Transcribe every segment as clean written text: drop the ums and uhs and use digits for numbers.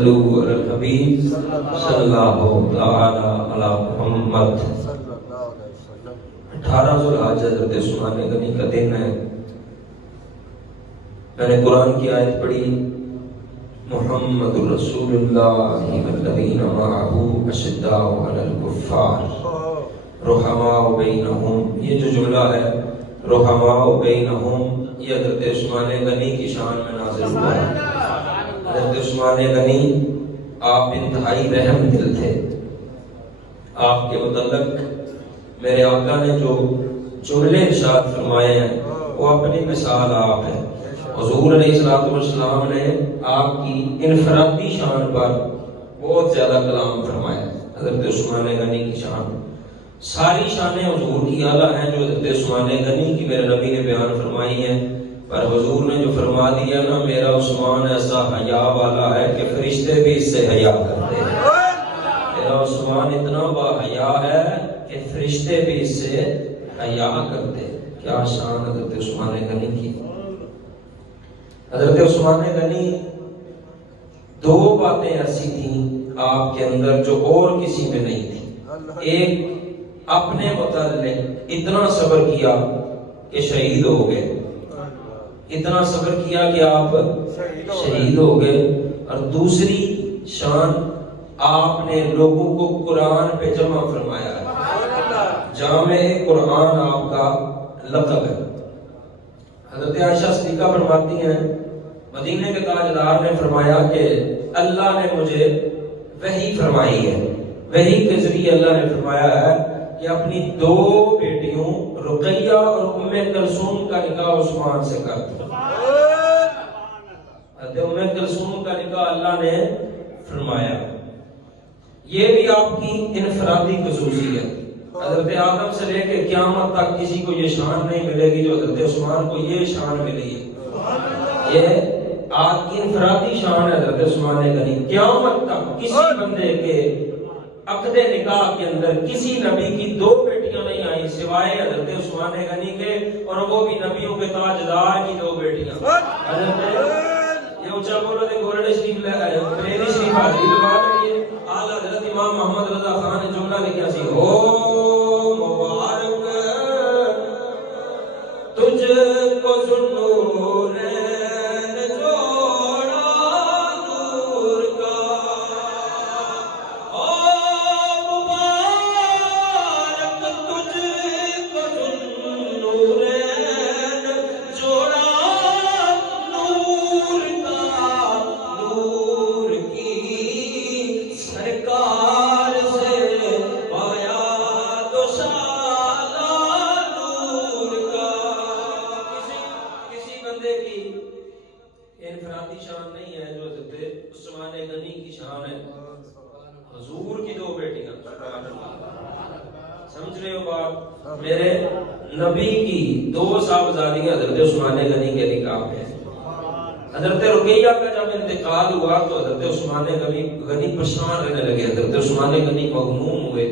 صلو علی الحبیب صلی اللہ تعالی علی محمد۔ 18 ذوالحج حضرت عثمان غنی کا دن ہے۔ میں نے قرآن کی آیت پڑھی، محمد رسول اللہ والذین معہ اشداء علی الکفار رحماء بینہم۔ یہ جو جملہ ہے رحماء بینہم، یہ حضرت عثمان غنی کی شان میں نازل ہوا ہے۔ حضرت عثمان غنی آپ انتہائی رحم دل تھے۔ آپ کے متعلق میرے آقا نے جو جملے ارشاد فرمائے ہیں وہ اپنی مثال آپ ہے۔ حضور علیہ السلام نے آپ کی انفرادی شان پر بہت زیادہ کلام فرمایا۔ حضرت عثمان غنی کی شان، ساری شانیں حضور کی اعلیٰ ہیں جو حضرت عثمان غنی کی میرے نبی نے بیان فرمائی ہیں، پر حضور نے جو فرما دیا نا، میرا عثمان ایسا حیا والا ہے کہ فرشتے بھی اس سے حیا کرتے ہیں۔ میرا عثمان اتنا با حیا ہے کہ فرشتے بھی اس سے حیا کرتے ہیں۔ کیا شان حضرت عثمان غنی کی۔ حضرت عثمان غنی دو باتیں ایسی تھیں آپ کے اندر جو اور کسی میں نہیں تھی۔ ایک، اپنے متعلق اتنا صبر کیا کہ شہید ہو گئے، اتنا صبر کیا کہ آپ شہید ہو گئے۔ اور دوسری شان، آپ نے لوگوں کو قرآن پہ جمع فرمایا ہے۔ جامع قرآن آپ کا لقب ہے۔ حضرت عائشہ صدیقہ فرماتی ہیں، مدینے کے تاجدار نے فرمایا کہ اللہ نے مجھے وحی فرمائی ہے، وحی کے ذریعے اللہ نے فرمایا ہے کہ اپنی دو بیٹیوں رقیہ اور ام کلثوم کا نکاح عثمان سے کر دو۔ ام کلثوم کا نکاح اللہ نے فرمایا۔ یہ بھی آپ کی انفرادی خصوصیت۔ حضرت آدم سے لے کے قیامت تک کسی کو یہ شان نہیں ملے گی جو حضرت عثمان کو یہ شان ملی ہے۔ یہ آپ کی انفرادی شان ہے حضرت عثمان غنی۔ قیامت تک کسی بندے کے عقد نکاح کے اندر کسی نبی کی دو بیٹیاں نہیں آئی سوائے حضرت عثمان غنی کے، اور وہ بھی نبیوں کے تاجدار کی دو بیٹیاں۔ حضرت یہ اونچا بولو دے گورڈ شریف لے آئے، پریدی شریف حاضری لگا رہی ہے۔ اعلیٰ حضرت امام محمد رضا خان نے جملہ لکھا سی، ہو مبارک تجھ کو ذوالنور انفرادی شان نہیں ہے جو حضرت عثمان غنی کی شان ہے۔ حضور کی دو بیٹیاں، سمجھ رہے ہو بات؟ میرے نبی کی دو صاحبزادیاں حضرت عثمان غنی کے نکاح میں۔ حضرت رقیہ کا جب انتقال ہوا تو حضرت عثمان غنی پریشان رہنے لگے، حضرت عثمان غنی مغموم ہوئے۔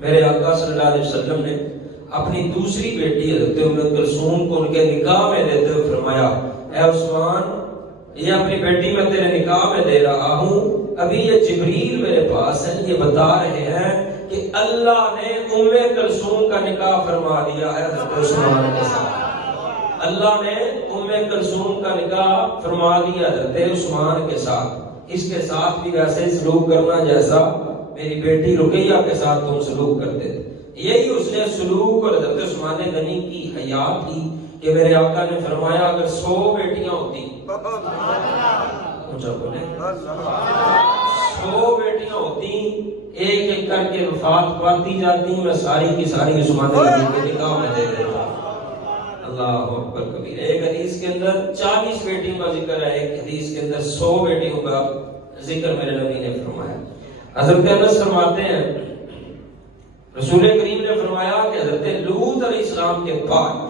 میرے آقا صلی اللہ علیہ وسلم نے اپنی دوسری بیٹی حضرت ام کلثوم کو ان کے نکاح میں دیتے ہوئے فرمایا، اے عثمان، یہ اپنی بیٹی میں تیرے نکاح میں دے رہا ہوں، ابھی یہ جبریل میرے پاس ہے، یہ بتا رہے ہیں کہ اللہ نے ام کلثوم کا نکاح فرما دیا ہے حضرت عثمان کے ساتھ۔ اللہ نے ام کلثوم کا نکاح فرما دیا حضرت عثمان کے ساتھ۔ اس کے ساتھ بھی ویسے سلوک کرنا جیسا میری بیٹی رقیہ کے ساتھ تم سلوک کرتے تھے۔ یہی اس نے سلوک اور حضرت عثمان غنی کی حیا تھی کہ میرے آقا نے فرمایا اگر 100 بیٹیاں ہوتی، 100 بیٹیاں ہوتی، ایک ایک کر کے وفات پاتی جاتی، میں ساری کی ساری عثمان غنی کے نکاح میں دے دیتا۔ اللہ اکبر کبیر۔ ایک حدیث کے اندر 40 بیٹیوں کا ذکر ہے، ایک حدیث کے اندر 100 بیٹیوں کا ذکر میرے نبی نے فرمایا۔ حضرت انس فرماتے ہیں، رسول کریم نے فرمایا کہ حضرت لوط علیہ السلام کے بعد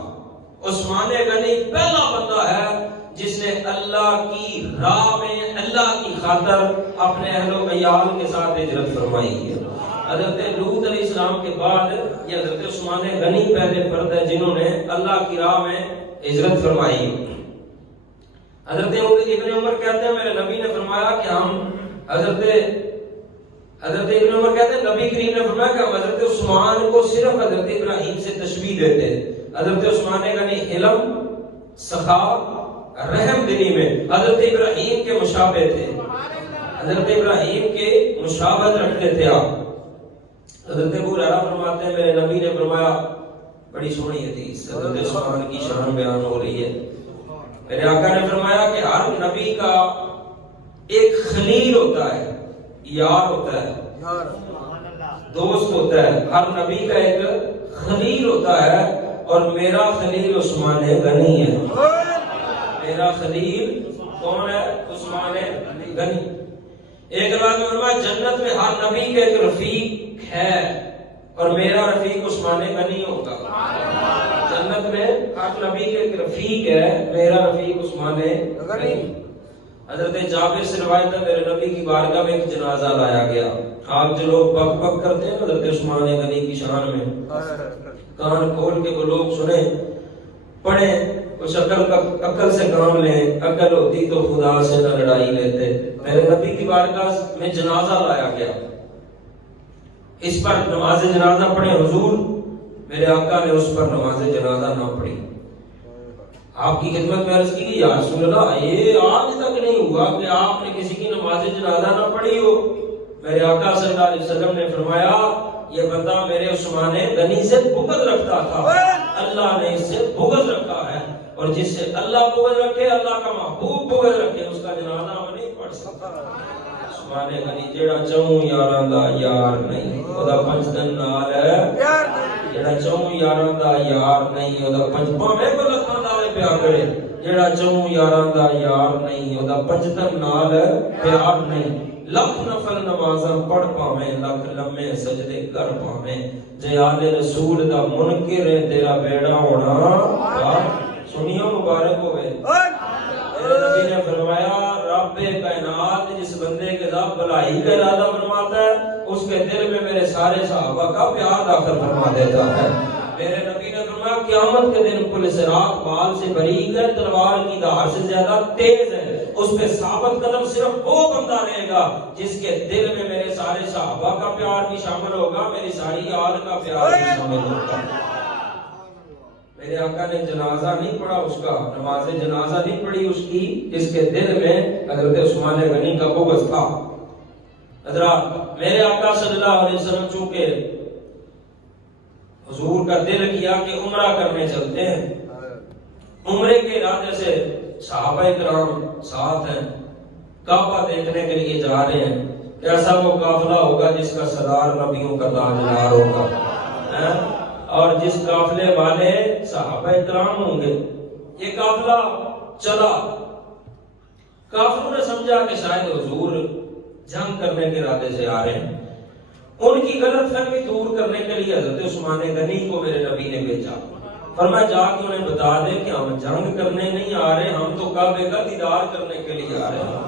عثمان غنی پہلا بندہ ہے جس نے اللہ کی راہ میں اللہ کی خاطر اپنے اہل و عیال کے ساتھ ہجرت فرمائی ہے۔ حضرت لوط علیہ السلام کے بعد یہ حضرت عثمان غنی پہلے فرد ہے جنہوں نے اللہ کی راہ میں ہجرت فرمائی۔ حضرت ابن عمر کہتے ہیں میرے نبی نے فرمایا کہ ہم حضرت ابن عمر کہتے ہیں نبی کریم نے فرمایا کہ ہم حضرت عثمان کو صرف حضرت ابراہیم سے تشبیہ دیتے ہیں. حضرت عثمان نے علم، سخا، رحم دلی میں حضرت ابراہیم کے مشابہ تھے. حضرت ابراہیم کے مشابہت رکھتے تھے آپ. حضرت ابو ہریرہ فرماتے ہیں میرے نبی نے فرمایا، بڑی سونی حدیث حضرت عثمان کی شان بیان ہو رہی ہے. میرے آقا نے فرمایا کہ ہر نبی کا ایک خلیل ہوتا ہے، یار ہوتا ہے، دوست ہوتا ہے. ہر نبی کا ایک خلیل ہوتا ہے اور میرا خلیل عثمان غنی ہے. میرا خلیل کون ہے؟ عثمان غنی. ایک بات میں فرمایا جنت میں ہر نبی کا ایک رفیق ہے اور میرا رفیق عثمان غنی ہوگا. جنت میں ہر نبی کا ایک رفیق ہے، میرا رفیق عثمان غنی. حضرت جابر سے روایت ہے میرے نبی کی بارگاہ میں ایک جنازہ لایا گیا. آپ جو لوگ بک بک کرتے ہیں حضرت عثمان غنی کی شان میں، کان کھول کے وہ لوگ سنیں، پڑھیں، کچھ عقل سے کام لیں. عقل ہوتی تو خدا سے نہ لڑائی لیتے. میرے نبی کی بارگاہ میں جنازہ لایا گیا. اس پر نماز جنازہ پڑھے حضور. میرے آقا نے اس پر نماز جنازہ نہ پڑھی. آپ کی خدمت میں عرض کی گئی یا رسول اللہ یہ آج تک نہیں ہوا کہ آپ نے کسی کی نماز جنازہ نہ پڑھی ہو. میرے آقا صلی اللہ علیہ وسلم نے فرمایا یہ بندہ میرے عثمان غنی سے بغض رکھتا تھا، اللہ نے اس سے بغض رکھا ہے، اور جس سے اللہ بغض رکھے، اللہ کا محبوب بغض رکھے، اس کا جنازہ ہم نہیں پڑھ سکتا. عثمان غنی جیڑا چوں یاراں دا یار نہیں اودا پنج دن نال ہے، جیڑا چوں یاراں دا یار نہیں اودا پنج پاویں کو لکھاں دعوے پیا کرے. جیڑا چوں یاراں دا یار نہیں اودا پنج دن نال پیار نہیں. لکھ نفل نمازاں پڑھ پاویں، لکھ لمے سجدے کر پاویں، جے آل رسول دا منکر ہے تیرا بیڑا ہونا. سنیو مبارک ہوئے. میرے نبی نے فرمایا رب کائنات جس بندے کے ساتھ بھلائی کا ارادہ فرماتا ہے اس کے دل میں میرے سارے صحابہ کا پیار داخل فرما دیتا ہے. میرے نبی نے فرمایا قیامت کے دن پل صراط بال سے باریک ہے، تلوار کی دھار سے زیادہ تیز ہے. اس پہ ثابت قدم صرف وہ بندہ رہے گا جس کے دل میں میرے سارے صحابہ کا پیار بھی شامل ہوگا، میری ساری آل کا پیار بھی شامل ہوگا. میرے آقا نے جنازہ نہیں پڑھا اس کا، نماز جنازہ نہیں پڑھی اس کی جس کے دل میں حضرت عثمان غنی کا بغض تھا. حضرات میرے آقا صلی اللہ علیہ وسلم چونکہ حضور کا دل کیا کہ عمرہ کرنے چلتے ہیں، عمرے کے ارادے سے صحابہ کرام ساتھ ہیں، کعبہ دیکھنے کے لیے جا رہے ہیں. ایسا وہ قافلہ ہوگا جس کا سردار نبیوں کا تاجدار ہوگا اور جس قافلے والے صحابہ کرام ہوں گے. یہ قافلہ چلا، کافروں نے سمجھا کہ شاید حضور جنگ کرنے کے ارادے سے آ رہے ہیں. ان کی غلط فہمی دور کرنے کے لیے حضرت عثمان غنی کو میرے نبی نے بھیجا. فرمایا جا کے انہیں بتا دے کہ ہم جنگ کرنے نہیں آ رہے، ہم تو کعبے کا دیدار کرنے کے لیے آ رہے ہیں،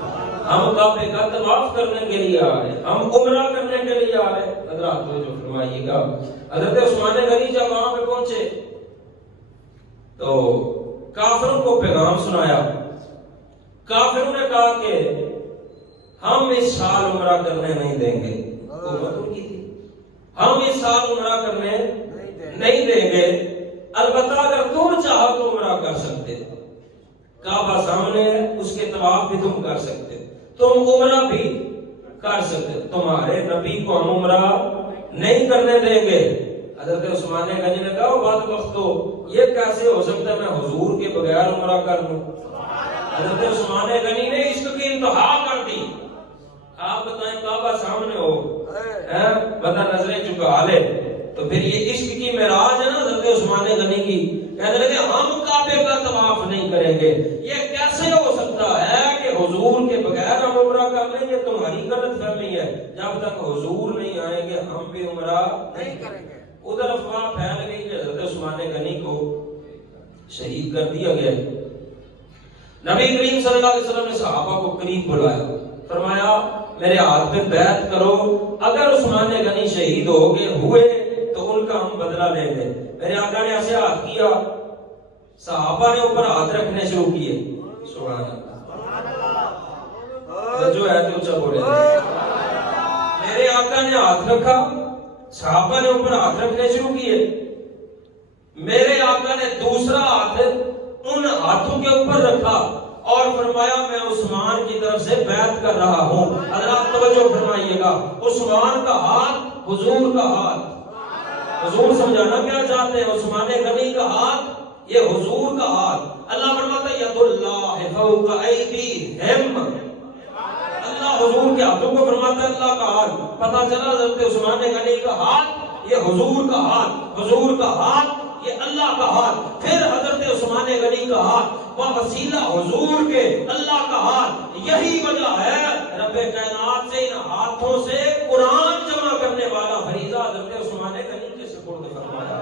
ہم کعبے کا طواف کرنے کے لیے آ رہے ہیں، ہم عمرہ کرنے کے لیے آ رہے ہیں. حضرات جو فرمائیے گا حضرت عثمان غنی جب وہاں پہ پہنچے تو کافروں کو پیغام سنایا. کافروں نے کہا کہ ہم اس سال عمرہ کرنے نہیں دیں گے. ہم اس سال عمرہ کرنے نہیں دیں گے، البتہ اگر تم چاہو تو عمرہ کر سکتے، کعبہ سامنے ہے، اس کے طواف بھی تم کر سکتے، تم عمرہ بھی کر سکتے، تمہارے نبی کو ہم عمرہ نہیں کرنے دیں گے. حضرت عثمان غنی نے کہا بدبختو یہ کیسے ہو سکتا ہے میں حضور کے بغیر عمرہ کر لوں. حضرت عثمان غنی نے عشق کی انتہا کر دی. آپ بتائیں کعبہ سامنے ہو بندہ نظریں چکا لے تو پھر یہ عشق کی معراج ہے نا حضرت عثمان غنی کی. کہنے لگے ہم کعبے کا طواف نہیں کریں گے. یہ کیسے ہو سکتا ہے کہ حضور کے بغیر ہم عمرہ کر لیں گے؟ تمہاری غلط فہمی ہے، جب تک حضور نہیں آئیں گے ہم بھی عمرہ نہیں کریں گے. ادھر افواہ پھیل گئی کہ حضرت عثمان غنی کو شہید کر دیا گیا. نبی کریم صلی اللہ علیہ وسلم نے صحابہ کو قریب بلایا، فرمایا میرے ہاتھ پہ بیعت کرو، اگر عثمان غنی شہید ہوئے تو ان کا ہم بدلہ لیں گے. میرے آقا نے ایسے ہاتھ کیا، صحابہ نے اوپر ہاتھ رکھنے شروع کیے، سبحان اللہ، جو ہے تو اونچا بولے۔ میرے آقا نے ہاتھ رکھا، صحابہ نے اوپر ہاتھ رکھنے شروع کیے، میرے آقا نے دوسرا ہاتھ ان ہاتھوں کے اوپر رکھا اور فرمایا میں عثمان کی طرف سے بیعت کر رہا ہوں۔ حضرات توجہ فرمائیے گا، عثمان کا ہاتھ حضور کا ہاتھ، حضور سمجھانا کیا چاہتے ہیں؟ عثمان غنی کا ہاتھ یہ حضور کا ہاتھ۔ اللہ فرماتا ہے ید اللہ فوق ایدیہم، اللہ حضور کے ہاتھوں کو فرماتا ہے اللہ کا ہاتھ۔ پتہ چلا حضرت عثمان غنی کا ہاتھ یہ حضور کا ہاتھ، حضور کا ہاتھ یہ اللہ کا ہاتھ، پھر حضرت عثمان غنی کا ہاتھ وسیلہ حضور کے اللہ کا ہاتھ۔ یہی وجہ ہے رب کائنات سے ان ہاتھوں سے قرآن جمع کرنے والا فریضہ حضرت عثمان غنی کے سپرد فرمایا۔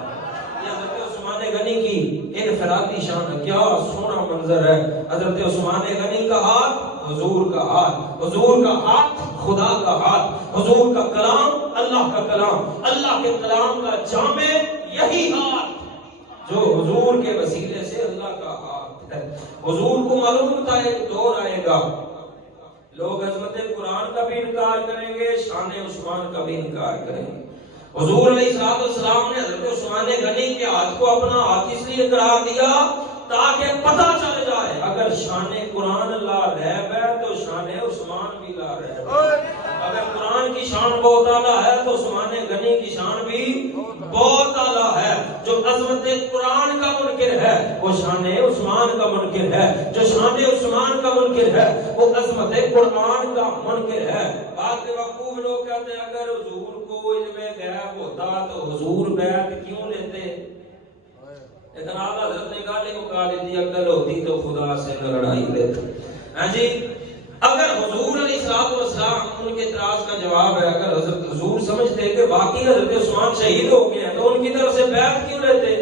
یہ حضرت عثمان غنی کی انفرادی شان ہے، کیا سونا منظر ہے۔ حضرت عثمان غنی کا ہاتھ حضور کا ہاتھ، حضور کا ہاتھ خدا کا ہاتھ، حضور کا کلام اللہ کا کلام، اللہ کے کلام کا جامع یہی ہاتھ جو حضور کے وسیلے سے اللہ کا ہاتھ ہے۔ حضور کو معلوم تھا ایک دور آئے گا لوگ عظمت قرآن کا بھی انکار کریں گے، شان عثمان کا بھی انکار کریں گے۔ حضور علیہ السلام نے حضرت عثمان غنی کے ہاتھ کو اپنا ہاتھ اس لیے قرار دیا تاکہ پتہ چل جائے اگر شان قرآن لا ریب ہے تو شان عثمان بھی لا ریب ہے۔ اگر قرآن کی شان بہت اعلیٰ ہے تو عثمان غنی کی شان بھی بہت اعلیٰ ہے۔ جو عظمت قرآن کا منکر ہے وہ شان عثمان کا منکر ہے، جو شان عثمان کا منکر ہے وہ عظمت قرآن کا منکر ہے۔ بعض بیوقوف لوگ کہتے ہیں اگر حضور کو علم غیب ہوتا تو حضور بیعت کیوں لیتے؟ لیکن آقا حضرت نے گالی کو کہا دیتی عقل ہوتی تو خدا سے نہ لڑائی لیتے۔ ہاں جی، اگر حضور علیہ السلام ان کے اعتراض کا جواب ہے، اگر حضرت حضور سمجھتے کہ باقی حضرت عثمان شہید ہو گئے ہیں تو ان کی طرف سے بیعت کیوں لیتے؟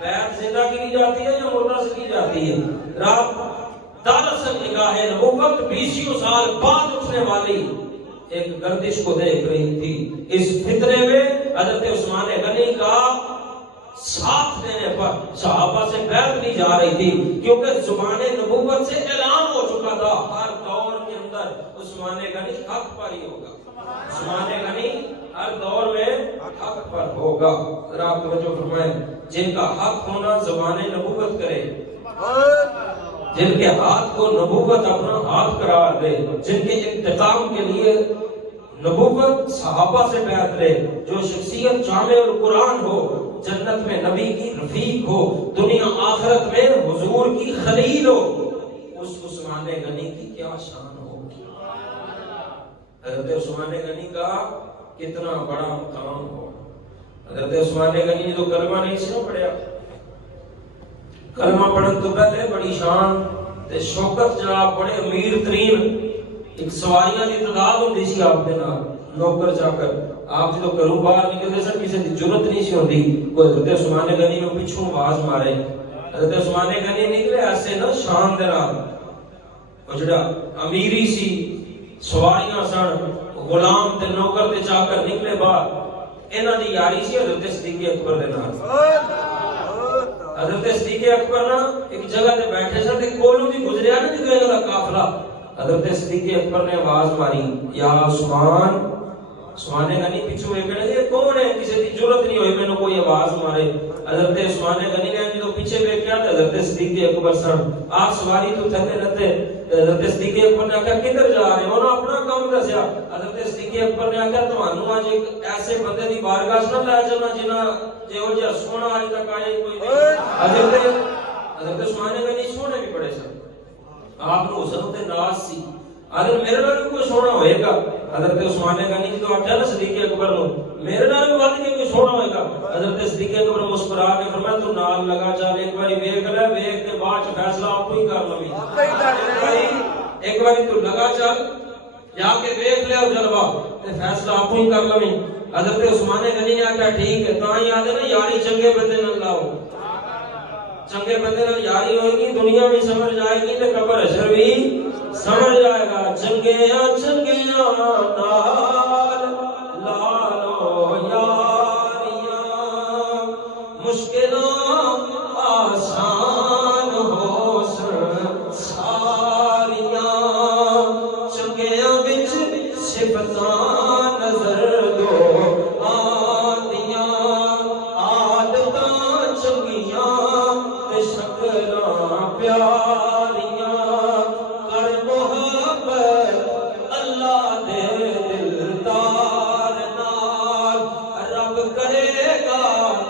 بیعت زندہ کی جاتی ہے یا مردہ سے کی جاتی ہے؟ رات دراصل نگاہ نبوت 20 سال بعد اٹھنے والی ایک گردش کو دیکھ رہی تھی۔ اس فتنے میں حضرت عثمان غنی کا ساتھ دینے پر صحابہ سے بیعت لی جا رہی تھی، کیونکہ زبان نبوت سے اعلان ہو چکا تھا ہر دور کے اندر عثمان غنی حق پر ہی ہوگا، عثمان غنی ہر دور میں حق پر ہوگا۔ ذرا آپ توجہ فرمائیں، جن کا حق ہونا زبان نبوت کرے، جن کے ہاتھ کو نبوت اپنا ہاتھ قرار دے، جن کے انتقام کے لیے نبوت صحابہ سے بیعت لے، جو شخصیت جامع القرآن ہو، جنت میں نبی کی رفیق ہو، دنیا آخرت میں حضور کی خلیل ہو، اس عثمان غنی کی کیا شان ہوگی؟ حضرت عثمان غنی کا کتنا بڑا مقام ہو۔ حضرت عثمان غنی تو کلمہ نہیں سی پڑھیا، کلمہ پڑھن تو پہلے بڑی شان تے شوکت جناب بڑے امیر ترین ایک سواریاں دی تعداد ہوندی سی آپ دے نال، نوکر چاکر۔ آپ جدو گھروں باہر نکلتے سن کسی کی ضرورت نہیں سی ہوندی کوئی حضرت عثمان غنی نو پیچھوں آواز مارے۔ حضرت عثمان غنی نکلے ایسے نا شان دے نال، او جڑا امیری سی، سواریاں سن، غلام تے نوکر تے چاکر نکلے باہر، انہاں دی یاری سی حضرت صدیق اکبر دے نال۔ حضرت صدیق اکبر نا ایک جگہ تے بیٹھے سن تے کولوں دی گزریا نا جدوں انہاں دا قافلہ، حضرت صدیق اکبر نے آواز ماری یا عثمان۔ عثمان غنی پیچھے ویکھنے یہ کون ہے؟ کسی دی ضرورت نہیں ہوئی مینوں کوئی آواز مارے۔ حضرت عثمان غنی نے جدوں پیچھے ویکھیا تے حضرت صدیق اکبر سن، آپ سواری تو تھلے رہتے۔ حضرت صدیق اکبر نے کہا کدھر جا رہے ہو؟ انہوں اپنا کام دسیا۔ حضرت صدیق اکبر نے کہا تمہانوں اج ایک ایسے بندے دی بارگاہ نہ لے جانا جنہاں جہو جہا سونا اج تک آئے کوئی نہیں۔ حضرت عثمان غنی سونے بھی بڑے سن، آپ کو حسن تے ناز سی، اگر میرے نال کوئی سونا ہوئے گا، حضرت عثمان غنی تو آخیا نا صدیق اکبر نو میرے نال بھی ود کے کوئی سونا ہوئے گا۔ حضرت صدیق اکبر مسکرا کے فرمایا تو نال لگا چل ایک باری ویکھ لے، ویکھ کے بعد فیصلہ آپ ہی کر لویں۔ ایک باری تو لگا چل جا کے ویکھ لے اور جلوہ تے فیصلہ آپ ہی کر لویں۔ حضرت عثمان غنی نے آخیا ٹھیک ہے، تاں ہی آدھے نا یاری چنگے بندے نال لاؤ، چنگے بندے نال یاری ہوئے گی دنیا بھی سمجھ جائے گی تے قبر حشر بھی سمجھ جائے گا۔ چنگیاں چنگیاں نال لالو یاریاں، مشکلاں آسان ہو صفتاں نظر دو آدیاں عادتاں چنگیاں تے شکلاں پیاریاں کر محبت اللہ دے دلدار نال رب کرے گا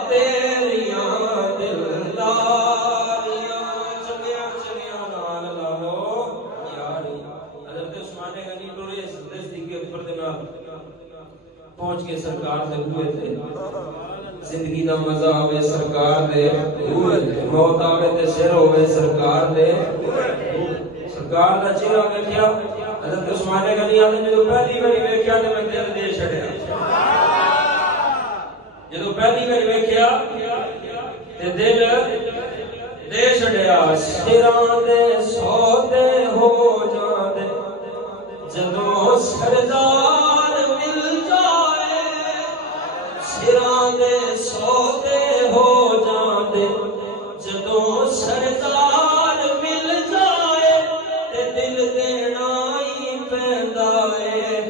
تیریاں دلداریاں چنگیاں چنگیاں نال لاؤ یاری حضرت عثمان غنی ٹورے صدیق اکبر دے نال پہنچ کے سرکار دے ہوئے تھے زندگی دا مزہ آوے سرکار دے ہوئے تھے موت آوے تے سر ہوئے سرکار دے سرکار دا چہرہ ویکھیا حضرت عثمان غنی آدھے جدو پہلی باری ویکھیا تے میں دل دے چھڑیا جدو پہلی باری ویکھیا تے دل دے چھڑیا سراں دے سودے ہو جاندے جدو سردار مل جائے سراں دے سودے ہو جاندے جدو سردار مل جائے تے دل دینا ہی پیندا ہے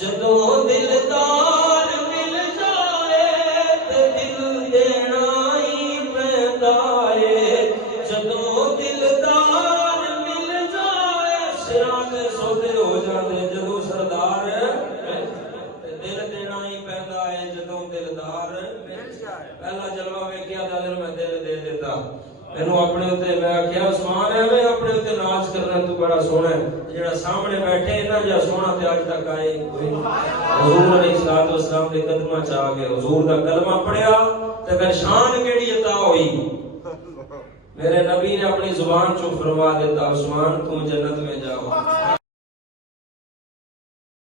جدو دلدار مل جائے تے دل دینا ہی پیندا ہے جدو دلدار مل جائے سراں دے سودے ہو جاندے جدو سردار دل دینا ہی پیندا ہے جدو دلدار پہلا جلوہ ویکھیا تے میں دل دے دیتا مینوں اپنے اوتے میں آکھیا عثمان ہے میں اپنے اوتے ناز کرنا تو بڑا سونا ہے جڑا سامنے بیٹھے انہاں جا سونا تے اج تک آئے کوئی حضور علیہ الصلوۃ والسلام دے قدماں چ آ گئے حضور دا کلمہ پڑھیا تے پھر شان کیڑی عطا ہوئی میرے نبی نے اپنی زبان چوں فرما دیتا عثمان تم جنت میں جاؤ